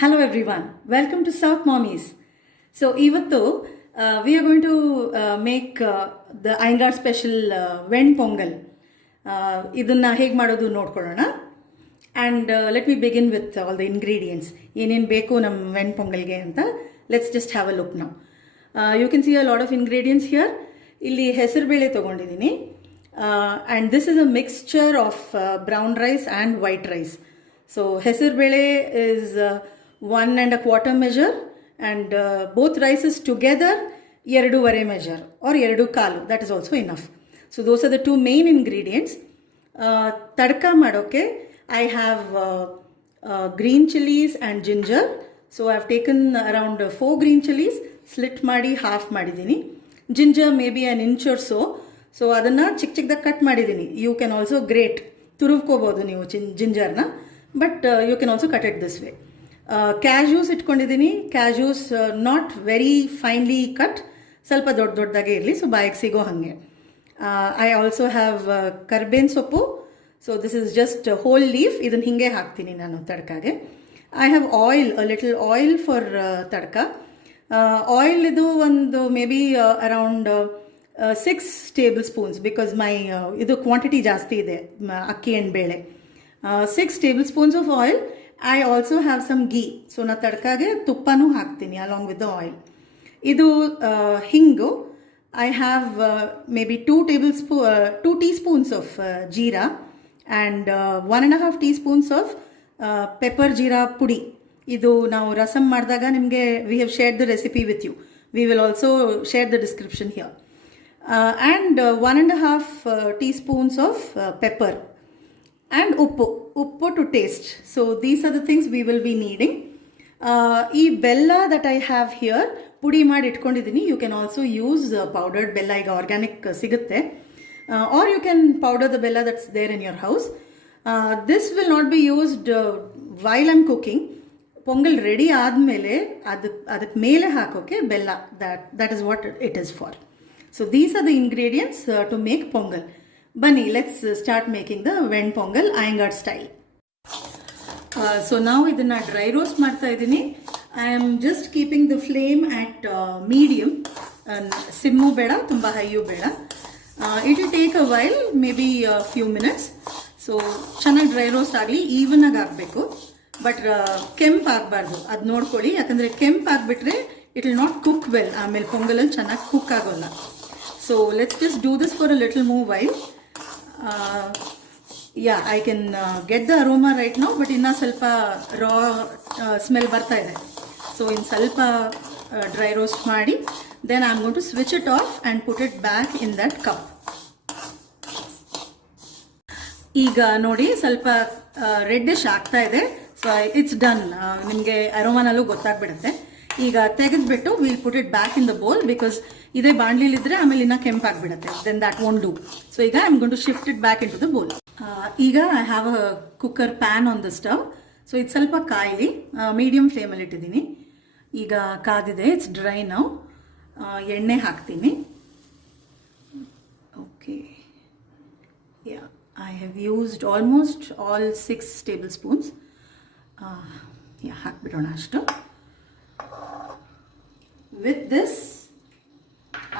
Hello everyone, welcome to South Mommies. So ivattu we are going to make the Ayangar special ವೆಣ್ pongal. ಇದನ್ನ ಹೇಗೆ ಮಾಡೋದು ನೋಡ್ಕೊಳ್ಳೋಣ. And let me begin with all the ingredients. ಏನೇನು ಬೇಕು ನಮ್ಮ ವೆಣ್ ಪೊಂಗಲ್ಗೆ ಅಂತ. Let's just have a look now. You can see a lot of ingredients here. ಇಲ್ಲಿ ಹೆಸರುಬೇಳೆ ತಗೊಂಡಿದ್ದೀನಿ. And this is a mixture of brown rice and white rice. So ಹೆಸರುಬೇಳೆ is 1¼ measure and both rices together 2½ measure or 2 call, that is also enough. So those are the two main ingredients. Tadka madoke I have green chilies and ginger. So I have taken around 4 green chilies, slit ಮಾಡಿ half ಮಾಡಿದ್ದೀನಿ. Ginger maybe an inch or so. So ಅದನ್ನು ಚಿಕ್ಕದಾಗಿ cut ಮಾಡಿದ್ದೀನಿ. You can also grate, ತುರುವ್ಕೋಬೋದು ನೀವು ಜಿಂಜರ್ನ, but you can also cut it this way. Cashews ಇಟ್ಕೊಂಡಿದ್ದೀನಿ. Cashews not very finely cut, ಸ್ವಲ್ಪ ದೊಡ್ಡದಾಗೆ ಇರಲಿ, ಸೊ ಬಾಯಿಗೆ ಸಿಗೋ ಹಾಗೆ. ಐ ಆಲ್ಸೋ ಹ್ಯಾವ್ ಕರ್ಬೇನ್ ಸೊಪ್ಪು. So this is just whole leaf, ಇದನ್ನು ಹಿಂಗೆ ಹಾಕ್ತೀನಿ ನಾನು ತಡ್ಕಾಗೆ. I have oil, little oil for tadka. Oil ಇದು ಒಂದು maybe around 6 tablespoons, because my ಇದು ಕ್ವಾಂಟಿಟಿ ಜಾಸ್ತಿ ಇದೆ ಅಕ್ಕಿ ಆ್ಯಂಡ್ ಬೇಳೆ. 6 tablespoons of oil. I also have some ghee. So ನಾ ತಡ್ಕಾಗೆ ತುಪ್ಪನೂ ಹಾಕ್ತೀನಿ ಅಲಾಂಗ್ ವಿತ್ ದ ಆಯಿಲ್. ಇದು ಹಿಂಗು. I have maybe 2 teaspoons of jeera and 1½ teaspoons of pepper jeera ಪುಡಿ. ಇದು ನಾವು ರಸಮ್ ಮಾಡಿದಾಗ ನಿಮಗೆ we have shared the recipe with you. We will also share the description here. And 1½ teaspoons of pepper and uppu to taste. So these are the things we will be needing. Ee bella that I have here pudi ಮಾಡಿ ಇಟ್ಕೊಂಡಿದ್ದೀನಿ. You can also use powdered bella, ಈಗ organic ಸಿಗುತ್ತೆ, or you can powder the bella that's there in your house. This will not be used while I'm cooking. Pongal ready ಆದಮೇಲೆ ಅದಕ್ಕೆ ಮೇಲೆ ಹಾಕೋಕೆ ಬೆಲ್ಲ, that is what it is for. So these are the ingredients to make pongal. Bunny, let's start making the ven pongal Ayangar style. So now ಇದನ್ನ dry roast ಮಾಡ್ತಾ ಇದ್ದೀನಿ. I am just keeping the flame at medium. Sim ಬೇಡ, ತುಂಬ high ಬೇಡ. It will take a while, maybe few minutes. So ಚೆನ್ನಾಗಿ dry roast ಆಗಲಿ, even ಆಗಿ ಆಗಬೇಕು, ಬಟ್ ಕೆಂಪು ಆಗಬಾರ್ದು. ಅದು ನೋಡ್ಕೊಳ್ಳಿ, ಯಾಕಂದರೆ ಕೆಂಪು ಆಗಿಬಿಟ್ರೆ it will not cook well. ಆಮೇಲೆ ಪೊಂಗಲಲ್ಲಿ ಚೆನ್ನಾಗಿ ಕುಕ್ ಆಗೋಲ್ಲ. So let's just do this for a little move while. Yeah, I can get the aroma right now, but inna salpa raw smell barta ide. So in salpa dry roast ಮಾಡಿ, then I'm going to switch it off and put it back in that cup. ಈಗ ನೋಡಿ ಸ್ವಲ್ಪ reddish ಆಗ್ತಾ ಇದೆ. So it's done. ನಿಮಗೆ ಅರೋಮಾನಲ್ಲೂ ಗೊತ್ತಾಗ್ಬಿಡುತ್ತೆ. ಈಗ ತೆಗೆದ್ಬಿಟ್ಟು will put it back in the bowl, because ಇದೇ ಬಾಣಲಿಲಿದ್ರೆ ಆಮೇಲೆ ಇನ್ನೂ ಕೆಂಪಾಗ್ಬಿಡುತ್ತೆ. Then that won't do. So ಈಗ I am going to shift it back into the bowl. ಈಗ I have a cooker pan on the stove. So ಇದು ಸ್ವಲ್ಪ ಕಾಯಿಲಿ, medium ಫ್ಲೇಮಲ್ಲಿ ಇಟ್ಟಿದ್ದೀನಿ. ಈಗ ಕಾದಿದೆ, ಇಟ್ಸ್ ಡ್ರೈ ನೌ. ಎಣ್ಣೆ ಹಾಕ್ತೀನಿ. Okay, yeah, I have used almost all 6 tablespoons. Yeah, ಹಾಕ್ಬಿಡೋಣ ಅಷ್ಟು. With this,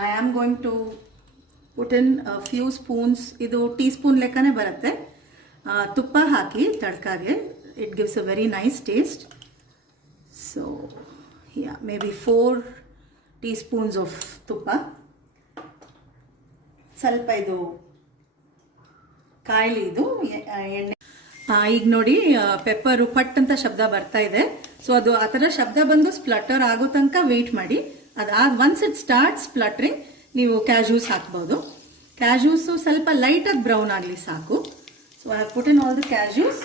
I am going to put in a few spoons. ಇದು ಟೀಸ್ಪೂನ್ ಲೆಕ್ಕನೇ ಬರುತ್ತೆ. ತುಪ್ಪ ಹಾಕಿ ತಡ್ಕಾಗೆ. It gives a very nice taste. So yeah, maybe 4 teaspoons of ತುಪ್ಪ. ಸ್ವಲ್ಪ ಇದು ಕಾಯಿಲಿ, ಇದು ಎಣ್ಣೆ. ಈಗ ನೋಡಿ ಪೆಪ್ಪರು ಪಟ್ ಅಂತ ಶಬ್ದ ಬರ್ತಾ ಇದೆ. ಸೊ ಅದು ಆ ಥರ ಶಬ್ದ ಬಂದು ಸ್ಪ್ಲಟರ್ ಆಗೋ ತನಕ ವೆಯ್ಟ್ ಮಾಡಿ. ಒನ್ಸ್ ಇಟ್ ಸ್ಟಾರ್ಟ್ ಸ್ಪ್ಲಟ್ರಿಂಗ್, ನೀವು ಕ್ಯಾಶ್ಯೂಸ್ ಹಾಕ್ಬೋದು. ಕ್ಯಾಶ್ಯೂಸು ಸ್ವಲ್ಪ ಲೈಟಾಗಿ ಬ್ರೌನ್ ಆಗಲಿ ಸಾಕು. So I have put in all the cashews.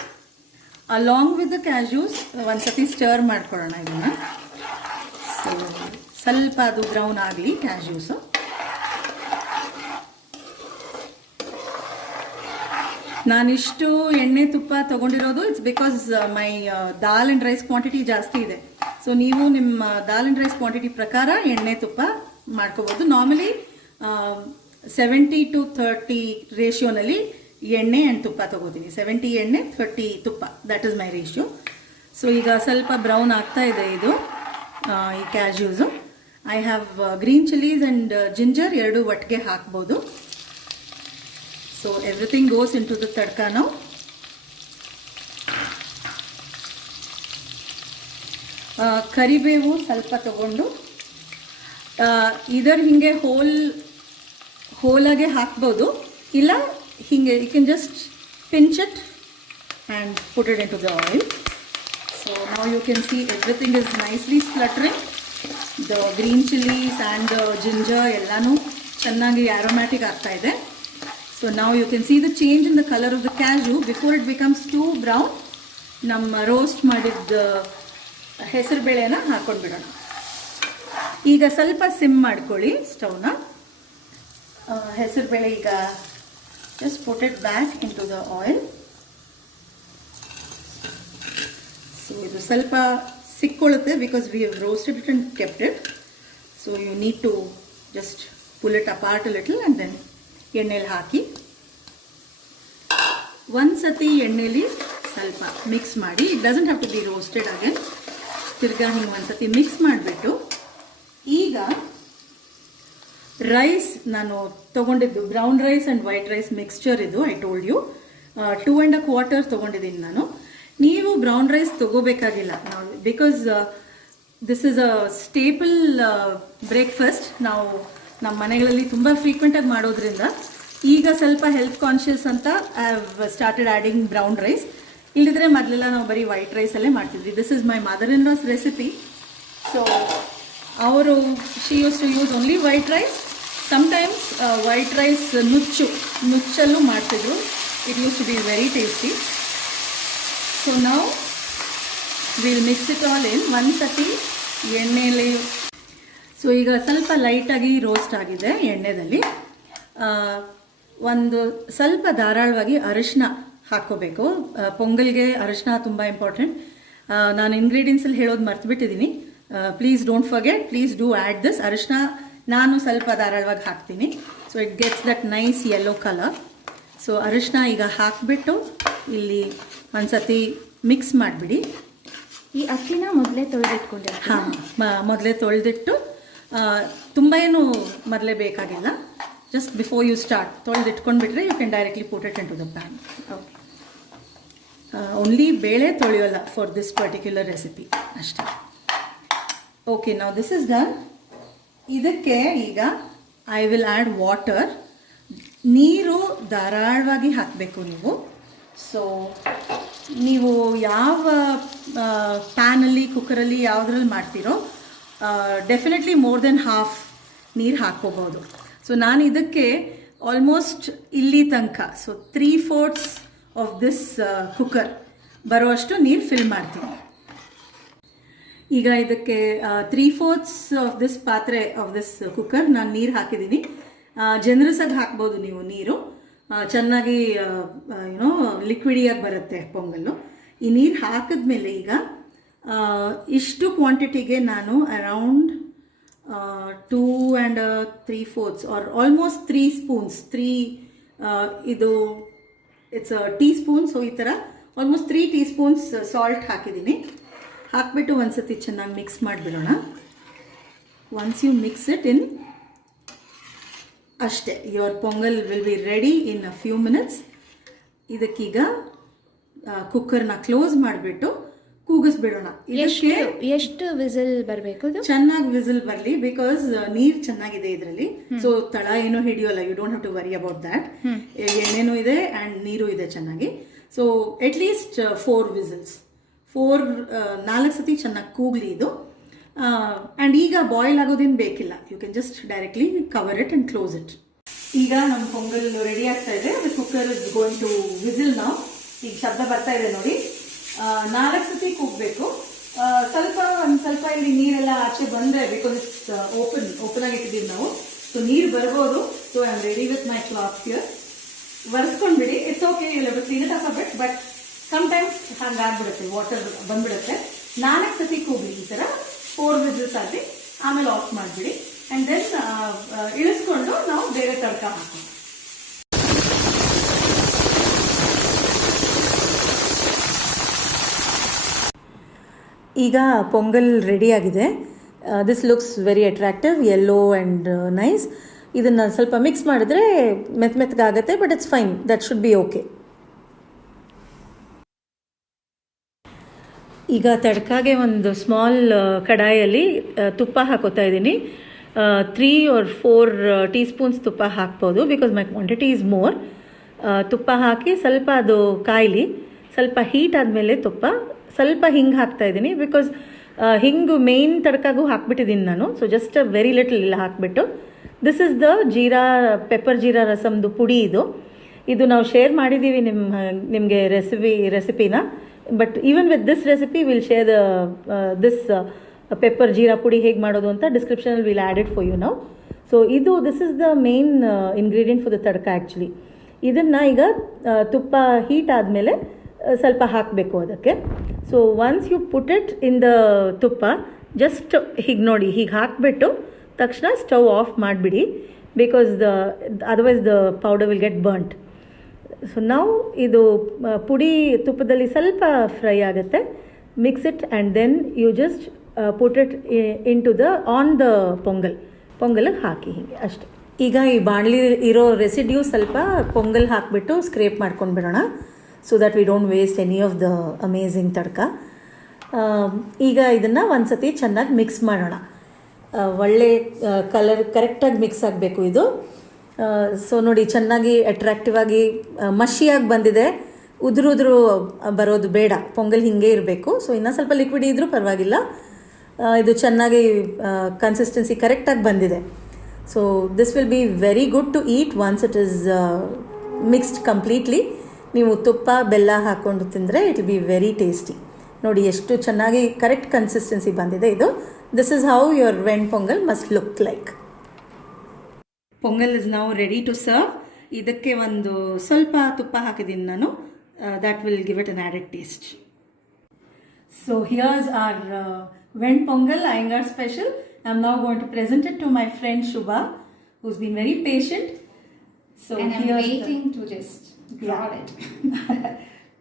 Along with the cashews ಒಂದ್ಸತಿ ಸ್ಟರ್ ಮಾಡ್ಕೊಳ್ಳೋಣ ಇದನ್ನು. ಸೊ ಸ್ವಲ್ಪ ಅದು ಬ್ರೌನ್ ಆಗಲಿ ಕ್ಯಾಶ್ಯೂಸು. ನಾನಿಷ್ಟು ಎಣ್ಣೆ ತುಪ್ಪ ತೊಗೊಂಡಿರೋದು it's because my dal and rice quantity ಜಾಸ್ತಿ ಇದೆ. ಸೊ ನೀವು ನಿಮ್ಮ ದಾಲ್ ಆ್ಯಂಡ್ ರೈಸ್ ಕ್ವಾಂಟಿಟಿ ಪ್ರಕಾರ ಎಣ್ಣೆ ತುಪ್ಪ ಮಾಡ್ಕೋಬೋದು. ನಾರ್ಮಲಿ 70-30 ರೇಷಿಯೋನಲ್ಲಿ ಎಣ್ಣೆ ಆ್ಯಂಡ್ ತುಪ್ಪ ತೊಗೋತೀನಿ. 70 ಎಣ್ಣೆ 30 ತುಪ್ಪ, that is my ratio. So ಈಗ ಸ್ವಲ್ಪ ಬ್ರೌನ್ ಆಗ್ತಾ ಇದೆ ಇದು ಈ cashews. I have green chillies and ginger ಎರಡು ಒಟ್ಟಿಗೆ ಹಾಕ್ಬೋದು. So everything goes into the tadka ನಾವು. ಕರಿಬೇವು ಸ್ವಲ್ಪ ತಗೊಂಡು ಇದರ ಹಿಂಗೆ ಹೋಲಾಗೆ ಹಾಕ್ಬೋದು, ಇಲ್ಲ ಹಿಂಗೆ you can just pinch it and put it in to the oil. So now you can see everything is nicely spluttering. The green chillies and ginger ಎಲ್ಲನೂ ಚೆನ್ನಾಗಿ ಆರೋಮ್ಯಾಟಿಕ್ ಆಗ್ತಾ ಇದೆ. ಸೊ ನಾವು you can see the change in the colour of the cashew before it becomes too brown. ನಮ್ಮ roast ಮಾಡಿದ ಹೆಸರು ಬೇಳೆನ ಹಾಕ್ಕೊಂಡ್ಬಿಡೋಣ. ಈಗ ಸ್ವಲ್ಪ ಸಿಮ್ ಮಾಡ್ಕೊಳ್ಳಿ ಸ್ಟವ್ನ. ಹೆಸರು ಬೇಳೆ ಈಗ just put it back into the oil. So ಇದು ಸ್ವಲ್ಪ ಸಿಕ್ಕೊಳ್ಳುತ್ತೆ because we have roasted it and kept it. So you need to just pull it apart little and then ಎಣ್ಣೆಲಿ ಹಾಕಿ ಒಂದು ಸತಿ ಎಣ್ಣೆಲಿ ಸ್ವಲ್ಪ ಮಿಕ್ಸ್ ಮಾಡಿ. It doesn't have to be roasted again. ತಿರ್ಗಾ ಹಿಂಗೆ ಒಂದು ಸತಿ ಮಿಕ್ಸ್ ಮಾಡಿಬಿಟ್ಟು ಈಗ ರೈಸ್ ನಾನು ತೊಗೊಂಡಿದ್ದು brown rice and white rice mixture ಇದು. ಐ ಟೋಲ್ಡ್ ಯು 2 1/4 ತೊಗೊಂಡಿದ್ದೀನಿ ನಾನು. ನೀವು ಬ್ರೌನ್ ರೈಸ್ ತೊಗೋಬೇಕಾಗಿಲ್ಲ ನಾವು, because this is a stable breakfast. ನಾವು ನಮ್ಮ ಮನೆಗಳಲ್ಲಿ ತುಂಬ ಫ್ರೀಕ್ವೆಂಟಾಗಿ ಮಾಡೋದ್ರಿಂದ ಈಗ ಸ್ವಲ್ಪ ಹೆಲ್ತ್ ಕಾನ್ಷಿಯಸ್ ಅಂತ I have started adding brown rice. ಇಲ್ಲಿದ್ರೆ ಮೊದಲೆಲ್ಲ ನಾವು ಬರೀ ವೈಟ್ ರೈಸಲ್ಲೇ ಮಾಡ್ತಿದ್ವಿ. This is my mother in law's recipe. So ಅವರು she used to use only white rice. Sometimes white rice ನುಚ್ಚಲ್ಲೂ ಮಾಡ್ತಿದ್ರು. It used to be very tasty. So ನಾವು will mix it all in. ಒಂದು ಸತಿ ಎಣ್ಣೆಯಲ್ಲಿ so ಈಗ ಸ್ವಲ್ಪ ಲೈಟಾಗಿ ರೋಸ್ಟ್ ಆಗಿದೆ ಎಣ್ಣೆಯಲ್ಲಿ. ಒಂದು ಸ್ವಲ್ಪ ಧಾರಾಳವಾಗಿ ಅರಿಶಿನ ಹಾಕ್ಕೋಬೇಕು. ಪೊಂಗಲ್ಗೆ ಅರಿಶಿನ ತುಂಬ ಇಂಪಾರ್ಟೆಂಟ್. ನಾನು ಇಂಗ್ರೀಡಿಯೆಂಟ್ಸಲ್ಲಿ ಹೇಳೋದು ಮರ್ತುಬಿಟ್ಟಿದ್ದೀನಿ. Please don't forget, please do add this. ಅರಿಶಿನ ನಾನು ಸ್ವಲ್ಪ ಧಾರಾಳವಾಗಿ ಹಾಕ್ತೀನಿ. So it gets that nice yellow colour. So ಅರಿಶಿನ ಈಗ ಹಾಕಿಬಿಟ್ಟು ಇಲ್ಲಿ ಒಂದು ಸತಿ ಮಿಕ್ಸ್ ಮಾಡಿಬಿಡಿ. ಈ ಅಕ್ಕಿನ ಮೊದಲೇ ತೊಳೆದಿಟ್ಕೊಂಡೆ. ಹಾಂ, ಮೊದಲೇ ತೊಳೆದಿಟ್ಟು ತುಂಬ ಏನು ಮೊದಲೇ ಬೇಕಾಗಿಲ್ಲ. ಜಸ್ಟ್ ಬಿಫೋರ್ ಯು ಸ್ಟಾರ್ಟ್ ತೊಳೆದಿಟ್ಕೊಂಡ್ಬಿಟ್ರೆ you can directly put it in to the pan. Okay. Only ಬೇಳೆ ತೊಳೆಯೋಲ್ಲ ಫಾರ್ ದಿಸ್ ಪರ್ಟಿಕ್ಯುಲರ್ ರೆಸಿಪಿ ಅಷ್ಟೇ. ಓಕೆ, ನಾವು ದಿಸ್ ಇಸ್ ಡನ್. ಇದಕ್ಕೆ ಈಗ ಐ ವಿಲ್ ಆ್ಯಡ್ ವಾಟರ್. ನೀರು ಧಾರಾಳವಾಗಿ ಹಾಕಬೇಕು ನೀವು. ಸೊ ನೀವು ಯಾವ ಪ್ಯಾನಲ್ಲಿ, ಕುಕ್ಕರಲ್ಲಿ ಯಾವುದ್ರಲ್ಲಿ ಮಾಡ್ತೀರೋ ಡೆಫಿನೆಟ್ಲಿ ಮೋರ್ ದೆನ್ ಹಾಫ್ ನೀರು ಹಾಕ್ಕೋಬೋದು. ಸೊ ನಾನು ಇದಕ್ಕೆ ಆಲ್ಮೋಸ್ಟ್ ಇಲ್ಲಿ ತನಕ, ಸೊ 3/4 ಆಫ್ ದಿಸ್ ಕುಕ್ಕರ್ ಬರುವಷ್ಟು ನೀರು ಫಿಲ್ ಮಾಡ್ತೀನಿ. ಈಗ ಇದಕ್ಕೆ 3/4 ಆಫ್ ದಿಸ್ ಪಾತ್ರೆ ಆಫ್ ದಿಸ್ ಕುಕ್ಕರ್ ನಾನು ನೀರು ಹಾಕಿದ್ದೀನಿ. ಜನರಸಾಗಿ ಹಾಕ್ಬೋದು ನೀವು ನೀರು. ಚೆನ್ನಾಗಿ ಏನೋ ಲಿಕ್ವಿಡಿಯಾಗಿ ಬರುತ್ತೆ ಪೊಂಗಲ್ಲು. ಈ ನೀರು ಹಾಕಿದ್ಮೇಲೆ ಈಗ ಇಷ್ಟು ಕ್ವಾಂಟಿಟಿಗೆ ನಾನು ಅರೌಂಡ್ 2 3/4 ಆರ್ ಆಲ್ಮೋಸ್ಟ್ 3 ಸ್ಪೂನ್ಸ್, ಇದು ಇಟ್ಸ್ ಟೀ ಸ್ಪೂನ್. ಸೊ ಈ ಥರ ಆಲ್ಮೋಸ್ಟ್ 3 ಟೀ ಸ್ಪೂನ್ಸ್ ಸಾಲ್ಟ್ ಹಾಕಿದ್ದೀನಿ. ಹಾಕಿಬಿಟ್ಟು ಒಂದು ಸತಿ ಚೆನ್ನಾಗಿ ಮಿಕ್ಸ್ ಮಾಡಿಬಿಡೋಣ. Once you mix it in, ಅಷ್ಟೇ, your pongal will be ready in a few minutes. ಇದಕ್ಕೀಗ ಕುಕ್ಕರ್ನ ಕ್ಲೋಸ್ ಮಾಡಿಬಿಟ್ಟು ಕೂಗಿಸ್ಬಿಡೋಣ. ಎಷ್ಟು ವಿಸಿಲ್ ಬರಬೇಕು? ಚೆನ್ನಾಗಿ ವಿಸಿಲ್ ಬರಲಿ, ಬಿಕಾಸ್ ನೀರು ಚೆನ್ನಾಗಿದೆ ಇದರಲ್ಲಿ. ಸೊ ತಳ ಏನೋ ಹಿಡಿಯೋಲ್ಲ. You don't have to worry about that. ಎಣ್ಣೆನೂ ಇದೆ ಆ್ಯಂಡ್ ನೀರು ಇದೆ ಚೆನ್ನಾಗಿ. ಸೊ ಎಟ್ ಲೀಸ್ಟ್ 4 ವಿಸಿಲ್ಸ್, 4 ಸತಿ ಚೆನ್ನಾಗಿ ಕೂಗ್ಲಿ ಇದು. ಆ್ಯಂಡ್ ಈಗ ಬಾಯ್ಲ್ ಆಗೋದೇನು ಬೇಕಿಲ್ಲ. You can just directly cover it and close it. ಈಗ ನಮ್ಮ ಪೊಂಗಲ್ ರೆಡಿ ಆಗ್ತಾ ಇದೆ. ಅದು cooker is going to whistle ನಾವು. ಈಗ ಶಬ್ದ ಬರ್ತಾ ಇದೆ ನೋಡಿ. 4 ಸತಿ ಕೂಗಬೇಕು. ಒಂದು ಸ್ವಲ್ಪ ಇಲ್ಲಿ ನೀರೆಲ್ಲ ಆಚೆ ಬಂದರೆ, ಬಿಕಾಸ್ ಇಟ್ಸ್ ಓಪನ್ ಆಗಿ ಇಟ್ಟಿದ್ದೀವಿ ನಾವು. ಸೊ ನೀರು ಬರ್ಬೋದು. So I am ready with my cloth here. ಒರೆಸ್ಕೊಂಡ್ಬಿಡಿ. It's okay, you will clean it up a bit, but sometimes ಹಂಗಾಗ್ಬಿಡುತ್ತೆ, ವಾಟರ್ ಬಂದ್ಬಿಡುತ್ತೆ. 4 ಸತಿ ಕೂಗ್ಲಿ ಈ ಥರ. 4 ವಿಸಿಲ್ಸ್ ಆಗಲಿ, ಆಮೇಲೆ ಆಫ್ ಮಾಡಿಬಿಡಿ. ಆ್ಯಂಡ್ ದೆನ್ ಇಳಿಸ್ಕೊಂಡು ನಾವು ಬೇರೆ ತಡ್ಕ ಹಾಕೋಣ. ಈಗ ಪೊಂಗಲ್ ರೆಡಿಯಾಗಿದೆ. This looks very attractive, yellow and nice. ಇದನ್ನು ಸ್ವಲ್ಪ ಮಿಕ್ಸ್ ಮಾಡಿದ್ರೆ ಮೆತ್ತಗಾಗುತ್ತೆ, but it's fine, that should be okay. ಈಗ ತಡ್ಕಾಗೆ ಒಂದು ಸ್ಮಾಲ್ ಕಡಾಯಲ್ಲಿ ತುಪ್ಪ ಹಾಕೋತಾ ಇದ್ದೀನಿ. 3 or 4 ಟೀ ಸ್ಪೂನ್ಸ್ ತುಪ್ಪ ಹಾಕ್ಬೋದು, because my quantity is more. ತುಪ್ಪ ಹಾಕಿ ಸ್ವಲ್ಪ ಅದು ಕಾಯಲಿ. ಸ್ವಲ್ಪ ಹೀಟ್ ಆದಮೇಲೆ ತುಪ್ಪ ಸ್ವಲ್ಪ ಹಿಂಗೆ ಹಾಕ್ತಾಯಿದ್ದೀನಿ, ಬಿಕಾಸ್ ಹಿಂಗು ಮೇಯ್ನ್ ತಡ್ಕಾಗೂ ಹಾಕ್ಬಿಟ್ಟಿದ್ದೀನಿ ನಾನು. ಸೊ ಜಸ್ಟ್ ವೆರಿ ಲಿಟಲ್ ಇಲ್ಲ ಹಾಕಿಬಿಟ್ಟು, this is the pepper jeera ರಸಮ್ದು ಪುಡಿ. ಇದು ನಾವು ಶೇರ್ ಮಾಡಿದ್ದೀವಿ ನಿಮಗೆ ರೆಸಿಪಿನ. But even with this recipe will share this pepper jeera ಪುಡಿ ಹೇಗೆ ಮಾಡೋದು ಅಂತ ಡಿಸ್ಕ್ರಿಪ್ಷನಲ್ಲಿ will add it for you now. So this is the main ingredient for the tadka actually. ಇದನ್ನು ಈಗ ತುಪ್ಪ ಹೀಟ್ ಆದಮೇಲೆ ಸ್ವಲ್ಪ ಹಾಕಬೇಕು ಅದಕ್ಕೆ. So once you put it in the tuppa, just ಹೀಗೆ ನೋಡಿ, ಹೀಗೆ ಹಾಕಿಬಿಟ್ಟು ತಕ್ಷಣ ಸ್ಟವ್ ಆಫ್ ಮಾಡಿಬಿಡಿ, because otherwise the powder will get burnt. So ನಾವು ಇದು ಪುಡಿ ತುಪ್ಪದಲ್ಲಿ ಸ್ವಲ್ಪ ಫ್ರೈ ಆಗುತ್ತೆ. Mix it and then you just put it in to on the ಪೊಂಗಲ್ಗೆ ಹಾಕಿ ಹೀಗೆ ಅಷ್ಟೆ. ಈಗ ಈ ಬಾಣಲಿ ಇರೋ ರೆಸಿಡ್ಯೂ ಸ್ವಲ್ಪ ಪೊಂಗಲ್ ಹಾಕಿಬಿಟ್ಟು ಸ್ಕ್ರೇಪ್ ಮಾಡ್ಕೊಂಡು ಬಿಡೋಣ, so that we don't waste any of the amazing tadka. ಈಗ ಇದನ್ನು ಒಂದು ಸತಿ ಚೆನ್ನಾಗಿ ಮಿಕ್ಸ್ ಮಾಡೋಣ. ಒಳ್ಳೆ ಕಲರ್ ಕರೆಕ್ಟಾಗಿ ಮಿಕ್ಸ್ ಆಗಬೇಕು ಇದು. ಸೊ ನೋಡಿ, ಚೆನ್ನಾಗಿ ಅಟ್ರಾಕ್ಟಿವ್ ಆಗಿ ಮಷಿಯಾಗಿ ಬಂದಿದೆ. ಉದುರು ಬರೋದು ಬೇಡ, ಪೊಂಗಲ್ ಹಿಂಗೆ ಇರಬೇಕು. ಸೊ ಇನ್ನೂ ಸ್ವಲ್ಪ ಲಿಕ್ವಿಡ್ ಇದ್ದರೂ ಪರವಾಗಿಲ್ಲ. ಇದು ಚೆನ್ನಾಗಿ ಕನ್ಸಿಸ್ಟೆನ್ಸಿ ಕರೆಕ್ಟಾಗಿ ಬಂದಿದೆ. So this will be very good to eat once it is mixed completely. ನೀವು ತುಪ್ಪ ಬೆಲ್ಲ ಹಾಕ್ಕೊಂಡು ತಿಂದರೆ it will be very tasty. ನೋಡಿ ಎಷ್ಟು ಚೆನ್ನಾಗಿ ಕರೆಕ್ಟ್ ಕನ್ಸಿಸ್ಟೆನ್ಸಿ ಬಂದಿದೆ ಇದು. This is how your Ven Pongal must look like. Pongal is now ready to serve. ಇದಕ್ಕೆ ಒಂದು ಸ್ವಲ್ಪ ತುಪ್ಪ ಹಾಕಿದ್ದೀನಿ ನಾನು. That will give it an added taste. So here's our Ven Pongal Iyengar special. I am now going to present it to my friend Shubha, who's been very patient. So And I'm waiting to just draw it.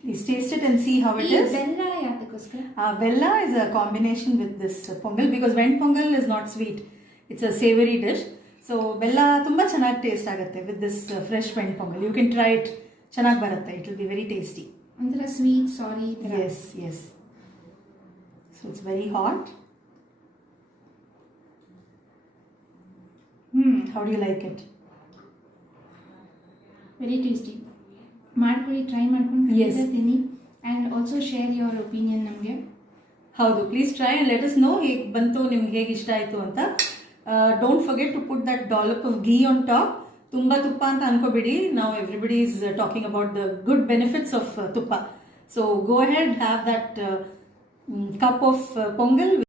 Please taste it and see how it is. Bella yadakoskara? Bella is a combination with this pongal, because Vend pongal is not sweet. It's a savory dish. So Bella tumba chanagi taste agutte with this fresh Vend pongal. You can try it. Chanagi barutte. It will be very tasty. Ondra sweet, sorry. Yes. So it's very hot. How do you like it? Very tasty. ಮಾಡ್ಕೊಳ್ಳಿ, try ಮಾಡ್ಕೊಂಡು ತಿನ್ನಿ, and also share your opinion ನಮಗೆ. ಹೌದು, please try and let us know ಹೇಗೆ ಬಂತು, ನಿಮ್ಗೆ ಹೇಗೆ ಇಷ್ಟ ಆಯಿತು ಅಂತ. Don't forget to put that dollop of ghee on top. ತುಂಬ ತುಪ್ಪ ಅಂತ ಅನ್ಕೋಬೇಡಿ. ನಾವು everybody is talking about the good benefits of tuppa. So go ahead, have that cup of pongal.